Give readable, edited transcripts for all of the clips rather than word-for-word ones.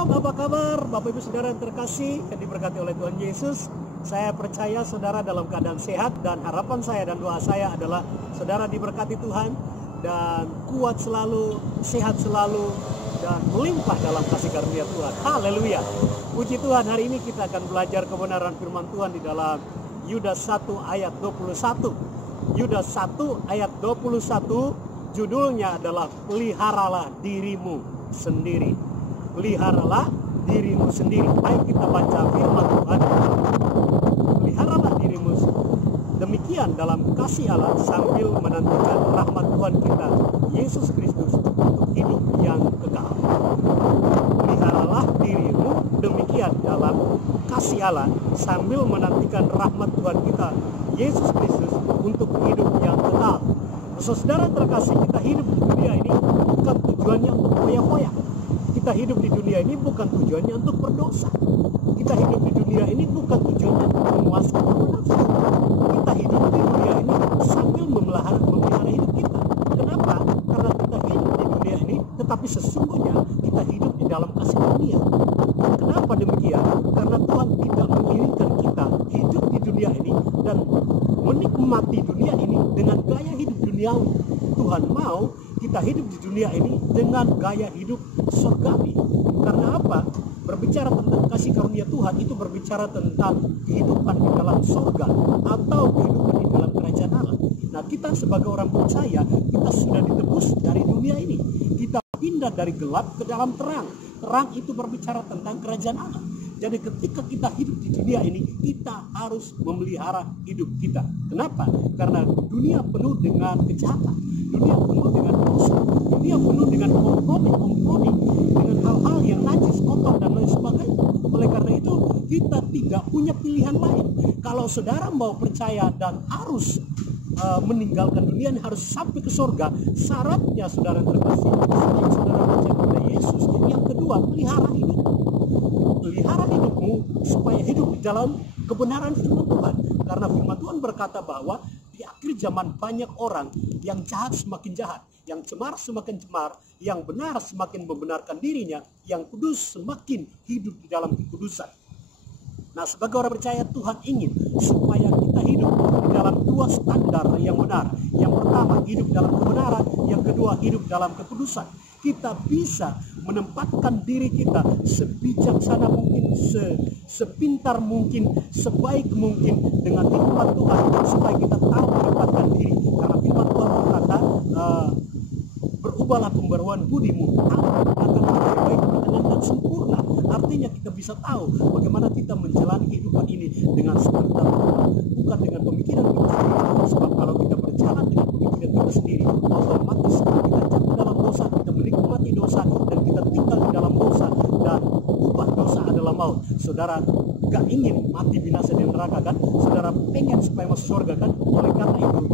Shalom, apa kabar Bapak Ibu Saudara yang terkasih yang diberkati oleh Tuhan Yesus. Saya percaya saudara dalam keadaan sehat, dan harapan saya dan doa saya adalah saudara diberkati Tuhan dan kuat selalu, sehat selalu, dan melimpah dalam kasih karunia Tuhan. Haleluya. Puji Tuhan, hari ini kita akan belajar kebenaran firman Tuhan di dalam Yudas 1 ayat 21. Yudas 1 ayat 21 judulnya adalah peliharalah dirimu sendiri. Peliharalah dirimu sendiri. Ayo kita baca firman Tuhan. Peliharalah dirimu demikian dalam kasih Allah sambil menantikan rahmat Tuhan kita Yesus Kristus untuk hidup yang kekal. Peliharalah dirimu demikian dalam kasih Allah sambil menantikan rahmat Tuhan kita Yesus Kristus untuk hidup yang kekal. Saudara terkasih, kita hidup di dunia ini bukan tujuannya untuk foya-foya. Kita hidup di dunia ini bukan tujuannya untuk berdosa. Kita hidup di dunia ini bukan tujuannya untuk memuaskan hawa nafsu. Kita hidup di dunia ini sambil memelihara hidup kita. Kenapa? Karena kita hidup di dunia ini, tetapi sesungguhnya kita hidup di dalam kasih karunia. Kenapa demikian? Karena Tuhan tidak menginginkan kita hidup di dunia ini dan menikmati dunia ini dengan gaya hidup duniawi. Tuhan mau kita hidup di dunia ini dengan gaya hidup surgawi. Karena apa? Berbicara tentang kasih karunia Tuhan itu berbicara tentang kehidupan di dalam surga atau kehidupan di dalam kerajaan Allah. Nah, kita sebagai orang percaya, kita sudah ditebus dari dunia ini. Kita pindah dari gelap ke dalam terang. Terang itu berbicara tentang kerajaan Allah. Jadi ketika kita hidup di dunia ini, kita harus memelihara hidup kita. Kenapa? Karena dunia penuh dengan kejahatan, dunia penuh dengan dosa, dunia penuh dengan kompromi, dengan hal-hal yang najis, kotor, dan lain sebagainya. Oleh karena itu, kita tidak punya pilihan lain. Kalau saudara mau percaya dan harus meninggalkan dunia ini, harus sampai ke surga, syaratnya saudara terkasih, selain saudara percaya pada Yesus, yang kedua, pelihara hidup. Pelihara hidupmu supaya hidup di dalam kebenaran firman Tuhan. Karena firman Tuhan berkata bahwa di akhir zaman banyak orang yang jahat semakin jahat, yang cemar semakin cemar, yang benar semakin membenarkan dirinya, yang kudus semakin hidup di dalam kekudusan. Nah, sebagai orang percaya, Tuhan ingin supaya kita hidup di dalam dua standar yang benar. Yang pertama, hidup dalam kebenaran. Yang kedua, hidup dalam kekudusan. Kita bisa menempatkan diri kita sebijaksana mungkin, sepintar mungkin, sebaik mungkin dengan firman Tuhan, supaya kita tahu menempatkan diri. Karena firman Tuhan berkata, berubahlah pembaruan budimu, akan menjadi baik, benar dan sempurna. Artinya kita bisa tahu bagaimana kita menjalani kehidupan ini dengan sebentar, bukan dengan pemikiran kita sendiri. Sebab kalau kita berjalan dengan pemikiran kita sendiri, otomatis kita jatuh dalam dosa, kita menikmati dosa, dan kita tinggal di dalam dosa, dan ubah dosa adalah maut. Saudara gak ingin mati binasa di neraka kan? Saudara pengen supaya masuk surga kan? Oleh karena itu,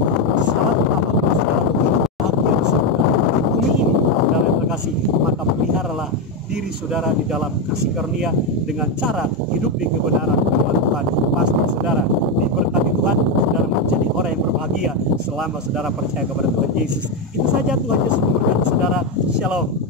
syarat utama saudara hidup bahagia di surga di bumi ini, saudara yang terkasih, maka peliharalah diri saudara di dalam kasih karunia dengan cara hidup di kebenaran firman Tuhan. Pasti saudara diberkati Tuhan, saudara menjadi orang yang berbahagia selama saudara percaya kepada Tuhan Yesus. Itu saja, Tuhan Yesus memberkati saudara. Shalom.